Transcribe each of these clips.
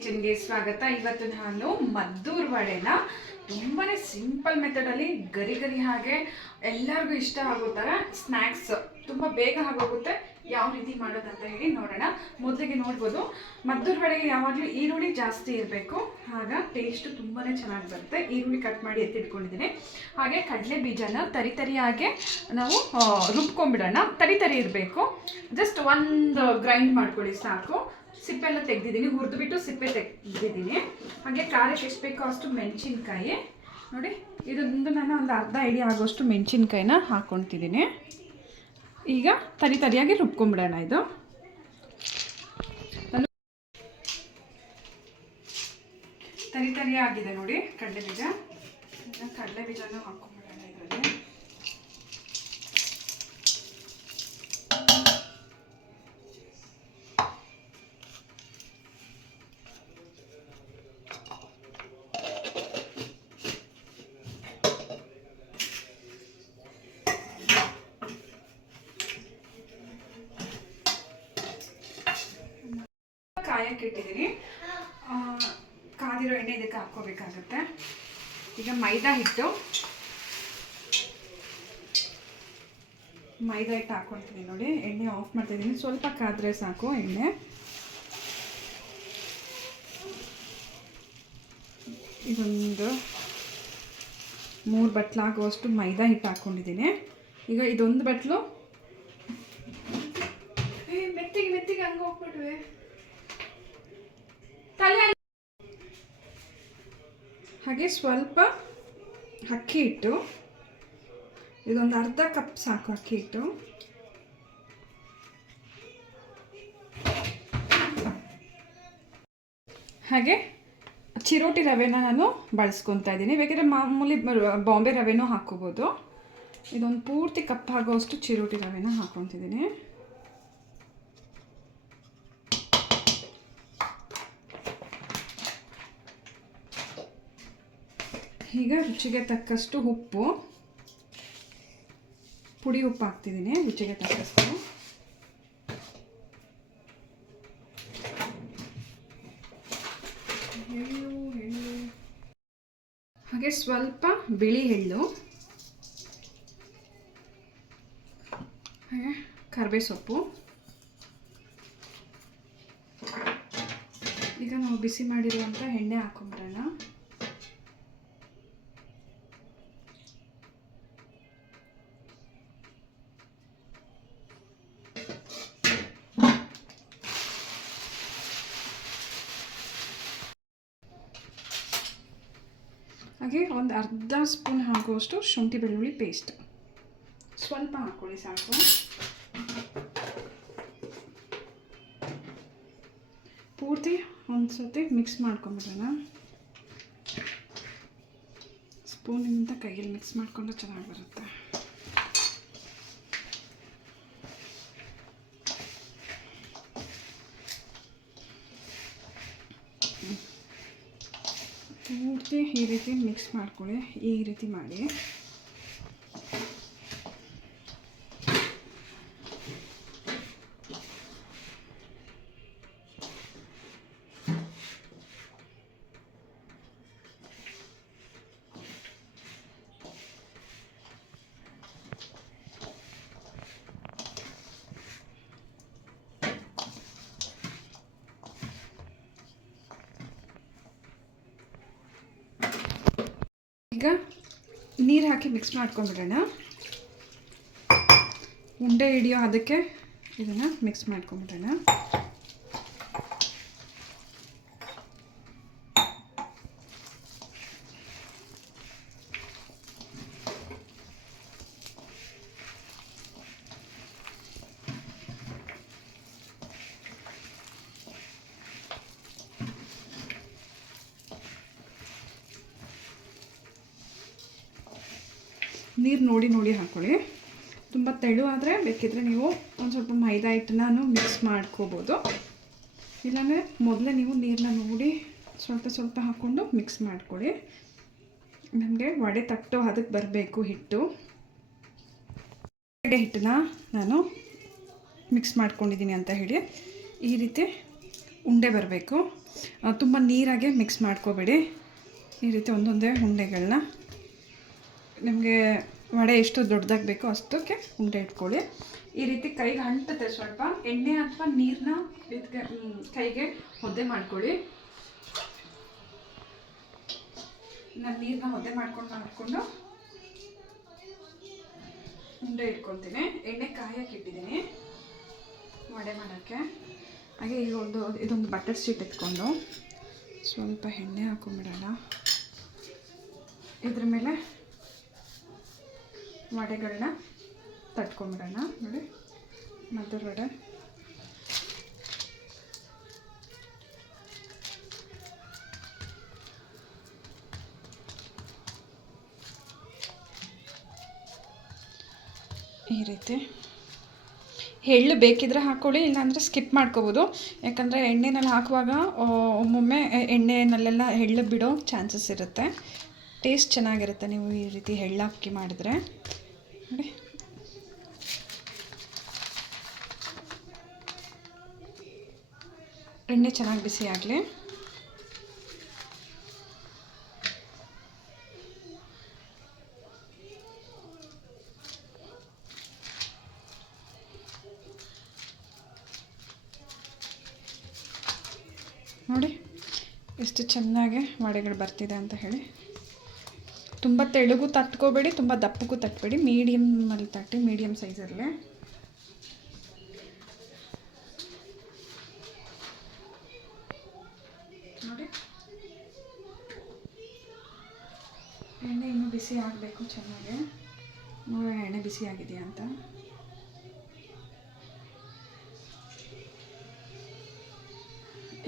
ಕಿಚನ್ಗೆ ಸ್ವಾಗತ. ಇವತ್ತು ನಾನು ಮದ್ದೂರ್ ವಡೆನ ತುಂಬಾ ಸಿಂಪಲ್ ಮೆಥಡಲ್ಲಿ ಗರಿ ಗರಿ ಹಾಗೆ ಎಲ್ಲರಿಗೂ ಇಷ್ಟ ಆಗೋ ಥರ ಸ್ನ್ಯಾಕ್ಸ್ ತುಂಬ ಬೇಗ ಆಗೋಗುತ್ತೆ. ಯಾವ ರೀತಿ ಮಾಡೋದಂತ ಹೇಳಿ ನೋಡೋಣ. ಮೊದಲಿಗೆ ನೋಡ್ಬೋದು, ಮದ್ದೂರ್ ವಡೆಗೆ ಯಾವಾಗಲೂ ಈರುಳ್ಳಿ ಜಾಸ್ತಿ ಇರಬೇಕು. ಆಗ ಟೇಸ್ಟ್ ತುಂಬಾ ಚೆನ್ನಾಗಿ ಬರುತ್ತೆ. ಈರುಳ್ಳಿ ಕಟ್ ಮಾಡಿ ಎತ್ತಿಟ್ಕೊಂಡಿದ್ದೀನಿ. ಹಾಗೆ ಕಡಲೆ ಬೀಜನ ತರಿ ತರಿಯಾಗೆ ನಾವು ರುಬ್ಕೊಂಡ್ಬಿಡೋಣ. ತರಿ ತರಿ ಇರಬೇಕು. ಜಸ್ಟ್ ಒಂದು ಗ್ರೈಂಡ್ ಮಾಡ್ಕೊಳ್ಳಿ ಸಾಕು. ಸಿಪ್ಪೆ ಎಲ್ಲ ತೆಗೆದಿದ್ದೀನಿ ಹುರಿದು ಬಿಟ್ಟು ಸಿಪ್ಪೆ ತೆಗೆದಿದ್ದೀನಿ. ಹಾಗೆ ಖಾರಕ್ಕೆ ಎಷ್ಟು ಬೇಕೋ ಅಷ್ಟು ಮೆಣಸಿನ್ಕಾಯಿ. ನೋಡಿ, ಇದೊಂದು ನಾನು ಒಂದು ಅರ್ಧ ಐಡಿ ಆಗೋಷ್ಟು ಮೆಣಸಿನ್ಕಾಯಿನ ಹಾಕ್ಕೊಳ್ತಿದ್ದೀನಿ. ಈಗ ತರಿ ತರಿಯಾಗಿ ರುಬ್ಕೊಂಬಿಡೋಣ ಇದು. ತರಿ ತರಿ ಆಗಿದೆ ನೋಡಿ, ಕಡಲೆ ಬೀಜ. ಕಡಲೆ ಬೀಜನೂ ಹಾಕ್ಕೊಂಬಿಡೋಣ. ಕಾಯಕ್ಕೆ ಇಟ್ಟಿದ್ದೀನಿ. ಕಾದಿರೋ ಎಣ್ಣೆ ಇದಕ್ಕೆ ಹಾಕ್ಕೋಬೇಕಾಗತ್ತೆ. ಈಗ ಮೈದಾ ಹಿಟ್ಟು. ಮೈದಾ ಹಿಟ್ಟು ಹಾಕ್ಕೊಳ್ತೀನಿ ನೋಡಿ. ಎಣ್ಣೆ ಆಫ್ ಮಾಡ್ತಿದ್ದೀನಿ ಸ್ವಲ್ಪ ಕಾದ್ರೆ ಸಾಕು ಎಣ್ಣೆ. ಇದೊಂದು ಮೂರು ಬಟ್ಲಾಗುವಷ್ಟು ಮೈದಾ ಹಿಟ್ಟು ಹಾಕ್ಕೊಂಡಿದ್ದೀನಿ. ಈಗ ಇದೊಂದು ಬಟ್ಲು. ಮೆತ್ತಿಗೆ ಮೆತ್ತಿಗೆ ಹಂಗೆ ಹೋಗ್ಬಿಟ್ವೆ. ತಲೆ ಹಾಗೆ ಸ್ವಲ್ಪ ಅಕ್ಕಿ ಹಿಟ್ಟು ಇದೊಂದು ಅರ್ಧ ಕಪ್ ಸಾಕು ಅಕ್ಕಿ ಹಿಟ್ಟು ಹಾಗೆ ಚಿರೋಟಿ ರವೆನ ನಾನು ಬಳಸ್ಕೊತಾ ಇದ್ದೀನಿ. ಬೇಕಾದ್ರೆ ಮಾಮೂಲಿ ಬಾಂಬೆ ರವೆನೂ ಹಾಕ್ಕೋಬೋದು. ಇದೊಂದು ಪೂರ್ತಿ ಕಪ್ ಆಗೋಷ್ಟು ಚಿರೋಟಿ ರವೆನ ಹಾಕ್ಕೊತಿದ್ದೀನಿ. ಈಗ ರುಚಿಗೆ ತಕ್ಕಷ್ಟು ಉಪ್ಪು. ಪುಡಿ ಉಪ್ಪು ಹಾಕ್ತಿದ್ದೀನಿ, ರುಚಿಗೆ ತಕ್ಕಷ್ಟು. ಎಳ್ಳು ಎಳ್ಳು. ಹಾಗೆ ಸ್ವಲ್ಪ ಬಿಳಿ ಎಳ್ಳು. ಹಾಗೆ ಕರಿಬೇ ಸೊಪ್ಪು. ಈಗ ನಾವು ಬಿಸಿ ಮಾಡಿರುವಂಥ ಎಣ್ಣೆ ಹಾಕೊಂಬಿಡೋಣ ಹಾಗೆ ಒಂದು ಅರ್ಧ ಸ್ಪೂನ್ ಹಾಕುವಷ್ಟು ಶುಂಠಿ ಬೆಳ್ಳುಳ್ಳಿ ಪೇಸ್ಟ್ ಸ್ವಲ್ಪ ಹಾಕ್ಕೊಳ್ಳಿ ಸಾಕು. ಪೂರ್ತಿ ಒಂದು ಸತಿ ಮಿಕ್ಸ್ ಮಾಡ್ಕೊಂಬಿಡೋಣ ಸ್ಪೂನಿಂದ ಕೈಯಲ್ಲಿ ಮಿಕ್ಸ್ ಮಾಡಿಕೊಂಡ್ರೆ ಚೆನ್ನಾಗಿ ಬರುತ್ತೆ. ಪೂರ್ತಿ ಈ ರೀತಿ ಮಿಕ್ಸ್ ಮಾಡ್ಕೊಳ್ಳಿ. ಈ ರೀತಿ ಮಾಡಿ. ಈಗ ನೀರು ಹಾಕಿ ಮಿಕ್ಸ್ ಮಾಡ್ಕೊಂಬಿಡೋಣ ಉಂಡೆ ಹಿಡಿಯೋ ಅದಕ್ಕೆ ಇದನ್ನು ಮಿಕ್ಸ್ ಮಾಡ್ಕೊಂಬಿಡೋಣ ನೀರು ನೋಡಿ ನೋಡಿ ಹಾಕ್ಕೊಳ್ಳಿ ತುಂಬ ತೆಳು ಆದರೆ ಬೇಕಿದ್ರೆ ನೀವು ಒಂದು ಸ್ವಲ್ಪ ಮೈದಾ ಹಿಟ್ಟನ್ನು ಮಿಕ್ಸ್ ಮಾಡ್ಕೋಬೋದು. ಇಲ್ಲಾಂದರೆ ಮೊದಲೇ ನೀವು ನೀರನ್ನ ನೋಡಿ ಸ್ವಲ್ಪ ಸ್ವಲ್ಪ ಹಾಕ್ಕೊಂಡು ಮಿಕ್ಸ್ ಮಾಡ್ಕೊಳ್ಳಿ. ನಮಗೆ ವಡೆ ತಟ್ಟು ಅದಕ್ಕೆ ಬರಬೇಕು ಹಿಟ್ಟು. ಹಿಟ್ಟನ್ನ ನಾನು ಮಿಕ್ಸ್ ಮಾಡ್ಕೊಂಡಿದ್ದೀನಿ ಅಂತ ಹೇಳಿ. ಈ ರೀತಿ ಉಂಡೆ ಬರಬೇಕು. ತುಂಬ ನೀರಾಗೆ ಮಿಕ್ಸ್ ಮಾಡ್ಕೋಬೇಡಿ. ಈ ರೀತಿ ಒಂದೊಂದೇ ಉಂಡೆಗಳನ್ನ ನಿಮಗೆ ವಡೆ ಎಷ್ಟು ದೊಡ್ಡದಾಗಿ ಬೇಕೋ ಅಷ್ಟಕ್ಕೆ ಉಂಡೆ ಇಟ್ಕೊಳ್ಳಿ. ಈ ರೀತಿ ಕೈಗೆ ಅಂಟುತ್ತೆ ಸ್ವಲ್ಪ ಎಣ್ಣೆ ಅಥವಾ ನೀರನ್ನ ಇದಕ್ಕೆ ಕೈಗೆ ಒದ್ದೆ ಮಾಡ್ಕೊಳ್ಳಿ. ನಾನು ನೀರನ್ನ ಒದ್ದೆ ಮಾಡ್ಕೊಂಡು ಮಾಡ್ಕೊಂಡು ಉಂಡೆ ಇಟ್ಕೊತೀನಿ ಎಣ್ಣೆ ಕಾಯಕ್ಕೆ ಇಟ್ಟಿದ್ದೀನಿ ವಡೆ ಮಾಡೋಕ್ಕೆ. ಹಾಗೆ ಈಗ ಒಂದು, ಇದೊಂದು ಬಟರ್ ಶೀಟ್ ಎತ್ಕೊಂಡು ಸ್ವಲ್ಪ ಎಣ್ಣೆ ಹಾಕೊಂಡ್ಬಿಡೋಣ ಇದ್ರ ಮೇಲೆ ವಡೆಗಳನ್ನ ತಟ್ಕೊಂಬಿಡೋಣ ನೋಡಿ. ಮದ್ದೂರು ವಡೆ ಈ ರೀತಿ. ಎಳ್ಳು ಬೇಕಿದ್ರೆ ಹಾಕ್ಕೊಳ್ಳಿ ಇಲ್ಲಾಂದರೆ ಸ್ಕಿಪ್ ಮಾಡ್ಕೋಬೋದು. ಯಾಕಂದರೆ ಎಣ್ಣೆನಲ್ಲಿ ಹಾಕುವಾಗ ಒಮ್ಮೊಮ್ಮೆ ಎಣ್ಣೆನಲ್ಲೆಲ್ಲ ಎಳ್ಳು ಬಿಡೋ ಚಾನ್ಸಸ್ ಇರುತ್ತೆ. ಟೇಸ್ಟ್ ಚೆನ್ನಾಗಿರುತ್ತೆ ನೀವು ಈ ರೀತಿ ಎಳ್ಳು ಹಾಕಿ ಮಾಡಿದ್ರೆ. ಎಣ್ಣೆ ಚೆನ್ನಾಗಿ ಬಿಸಿ ಆಗಲಿ. ನೋಡಿ, ಎಷ್ಟು ಚೆನ್ನಾಗಿ ವಡೆಗಳು ಬರ್ತಿದೆ ಅಂತ ಹೇಳಿ. ತುಂಬ ತೆಳುಗೂ ತಟ್ಕೋಬೇಡಿ, ತುಂಬ ದಪ್ಪಗೂ ತಟ್ಟಬೇಡಿ ಮೀಡಿಯಮ್ಮಲ್ಲಿ ತಟ್ಟಿ ಮೀಡಿಯಮ್ ಸೈಜಲ್ಲಿ ನೋಡಿ ಎಣ್ಣೆ ಇನ್ನೂ ಬಿಸಿ ಆಗಬೇಕು ಚೆನ್ನಾಗಿ. ನೋಡೋಣ, ಎಣ್ಣೆ ಬಿಸಿ ಆಗಿದೆಯಾ ಅಂತ.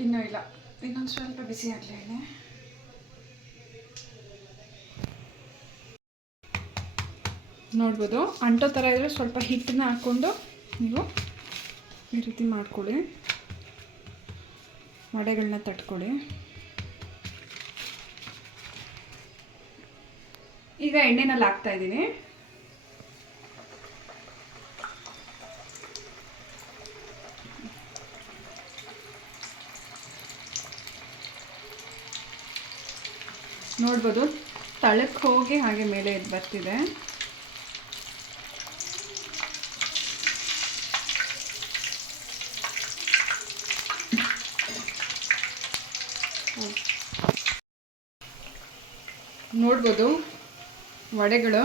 ಇನ್ನೂ ಇಲ್ಲ. ಇನ್ನೊಂದು ಸ್ವಲ್ಪ ಬಿಸಿ ಆಗಲಿ ಎಣ್ಣೆ. ನೋಡ್ಬೋದು, ಅಂಟೋ ಥರ ಇದ್ದರೆ ಸ್ವಲ್ಪ ಹಿಟ್ಟನ್ನ ಹಾಕ್ಕೊಂಡು ನೀವು ಈ ರೀತಿ ಮಾಡ್ಕೊಳ್ಳಿ. ವಡೆಗಳನ್ನ ತಟ್ಕೊಳ್ಳಿ. ಈಗ ಎಣ್ಣೆನಲ್ಲಿ ಹಾಕ್ತಾ ಇದ್ದೀನಿ. ನೋಡ್ಬೋದು ತಳಕ್ಕೆ ಹೋಗಿ ಹಾಗೆ ಮೇಲೆ ಇದು ಬರ್ತಿದೆ. ನೋಡ್ಬೋದು ವಡೆಗಳು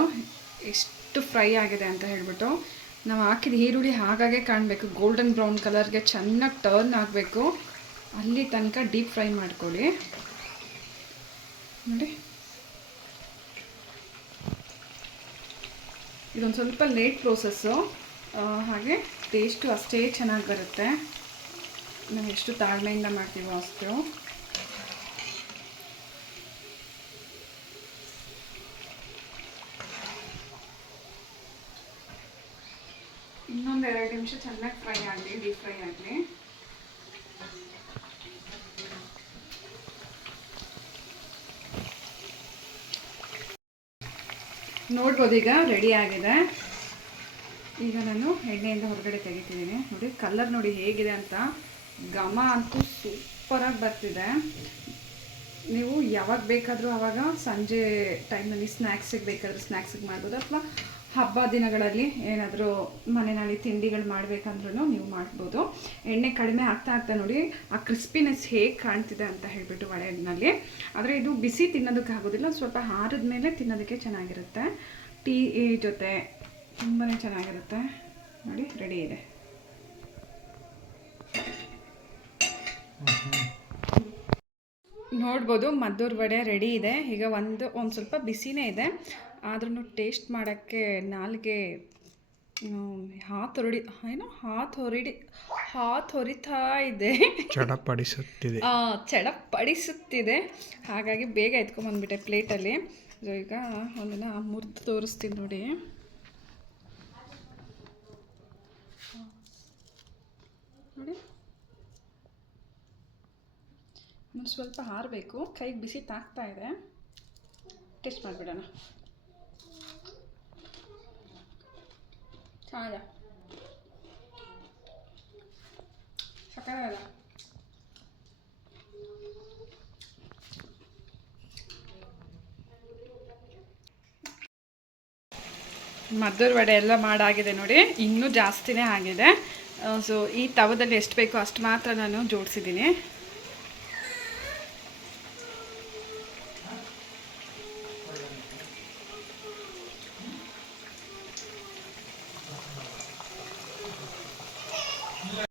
ಎಷ್ಟು ಫ್ರೈ ಆಗಿದೆ ಅಂತ ಹೇಳ್ಬಿಟ್ಟು ನಾವು ಹಾಕಿದ ಈರುಳ್ಳಿ ಹಾಗಾಗೆ ಕಾಣಬೇಕು. ಗೋಲ್ಡನ್ ಬ್ರೌನ್ ಕಲರ್ಗೆ ಚೆನ್ನಾಗಿ ಟರ್ನ್ ಆಗಬೇಕು. ಅಲ್ಲಿ ತನಕ ಡೀಪ್ ಫ್ರೈ ಮಾಡ್ಕೊಳ್ಳಿ. ನೋಡಿ. ಇದೊಂದು ಸ್ವಲ್ಪ ಲೇಟ್ ಪ್ರೋಸೆಸ್ಸು ಹಾಗೆ ಟೇಸ್ಟು ಅಷ್ಟೇ ಚೆನ್ನಾಗಿ ಬರುತ್ತೆ. ನಾವು ಎಷ್ಟು ತಾಳ್ಮೆಯಿಂದ ಮಾಡ್ತೀವೋ ಅಷ್ಟು ಇನ್ನೊಂದು ಎರಡು ನಿಮಿಷ ಚೆನ್ನಾಗಿ ಫ್ರೈ ಆಗಲಿ, ಡೀಪ್ ಫ್ರೈ ಆಗಲಿ. ನೋಡ್ಬೋದು ಈಗ ರೆಡಿ ಆಗಿದೆ. ಈಗ ನಾನು ಎಣ್ಣೆಯಿಂದ ಹೊರಗಡೆ ತೆಗಿತಿದ್ದೀನಿ. ನೋಡಿ ಕಲರ್ ನೋಡಿ ಹೇಗಿದೆ ಅಂತ. ಘಮ ಅಂತೂ ಸೂಪರಾಗಿ ಬರ್ತಿದೆ. ನೀವು ಯಾವಾಗ ಬೇಕಾದರೂ ಆವಾಗ ಸಂಜೆ ಟೈಮಲ್ಲಿ ಸ್ನ್ಯಾಕ್ಸಿಗೆ ಬೇಕಾದರೂ ಸ್ನ್ಯಾಕ್ಸಿಗೆ ಮಾಡ್ಬೋದು. ಅಥವಾ ಹಬ್ಬ ದಿನಗಳಲ್ಲಿ ಏನಾದರೂ ಮನೆಯಲ್ಲಿ ತಿಂಡಿಗಳು ಮಾಡಬೇಕಂದ್ರೂ ನೀವು ಮಾಡ್ಬೋದು. ಎಣ್ಣೆ ಕಡಿಮೆ ಆಗ್ತಾ ಆಗ್ತಾ ನೋಡಿ, ಆ ಕ್ರಿಸ್ಪಿನೆಸ್ ಹೇಗೆ ಕಾಣ್ತಿದೆ ಅಂತ ಹೇಳಿಬಿಟ್ಟು ವಡೆನಲ್ಲಿ ಆದರೆ ಇದು ಬಿಸಿ ತಿನ್ನೋದಕ್ಕೆ ಆಗೋದಿಲ್ಲ, ಸ್ವಲ್ಪ ಹಾರದ ಮೇಲೆ ತಿನ್ನೋದಕ್ಕೆ ಚೆನ್ನಾಗಿರುತ್ತೆ. ಟೀ ಜೊತೆ ತುಂಬಾ ಚೆನ್ನಾಗಿರುತ್ತೆ. ನೋಡಿ ರೆಡಿ ಇದೆ. ನೋಡ್ಬೋದು ಮದ್ದೂರು ವಡೆ ರೆಡಿ ಇದೆ. ಈಗ ಒಂದು ಒಂದು ಸ್ವಲ್ಪ ಬಿಸಿನೇ ಇದೆ. ಆದ್ರೂ ಟೇಸ್ಟ್ ಮಾಡೋಕ್ಕೆ ನಾಲ್ಗೆ ಹಾತೊರಡಿ ಹೊರಡಿ ಏನೋ ಹಾತೊರಡಿ ಹೊರಡಿ ಹಾತ್ ಹೊರಿತಾ ಇದೆ. ಚಡಪಡಿಸುತ್ತಿದೆ. ಚಡಪಡಿಸುತ್ತಿದೆ. ಹಾಗಾಗಿ ಬೇಗ ಎತ್ಕೊಂಬಂದ್ಬಿಟ್ಟೆ ಪ್ಲೇಟಲ್ಲಿ. ಸೊ ಈಗ ಒಂದನ್ನು ಮುರಿದು ತೋರಿಸ್ತೀನಿ ನೋಡಿ. ನೋಡಿ. ಸ್ವಲ್ಪ ಹಾರಬೇಕು. ಕೈಗೆ ಬಿಸಿ ತಾಕ್ತಾ ಇದೆ. ಟೇಸ್ಟ್ ಮಾಡಿಬಿಡೋಣ. ಚೆನ್ನಾಗಿದೆ ಮದ್ದೂರು ವಡೆ ಎಲ್ಲ ಮಾಡಾಗಿದೆ ನೋಡಿ. ಇನ್ನೂ ಜಾಸ್ತಿನೇ ಆಗಿದೆ. ಸೊ ಈ ತವದಲ್ಲಿ ಎಷ್ಟು ಬೇಕೋ ಅಷ್ಟು ಮಾತ್ರ ನಾನು ಜೋಡಿಸಿದ್ದೀನಿ.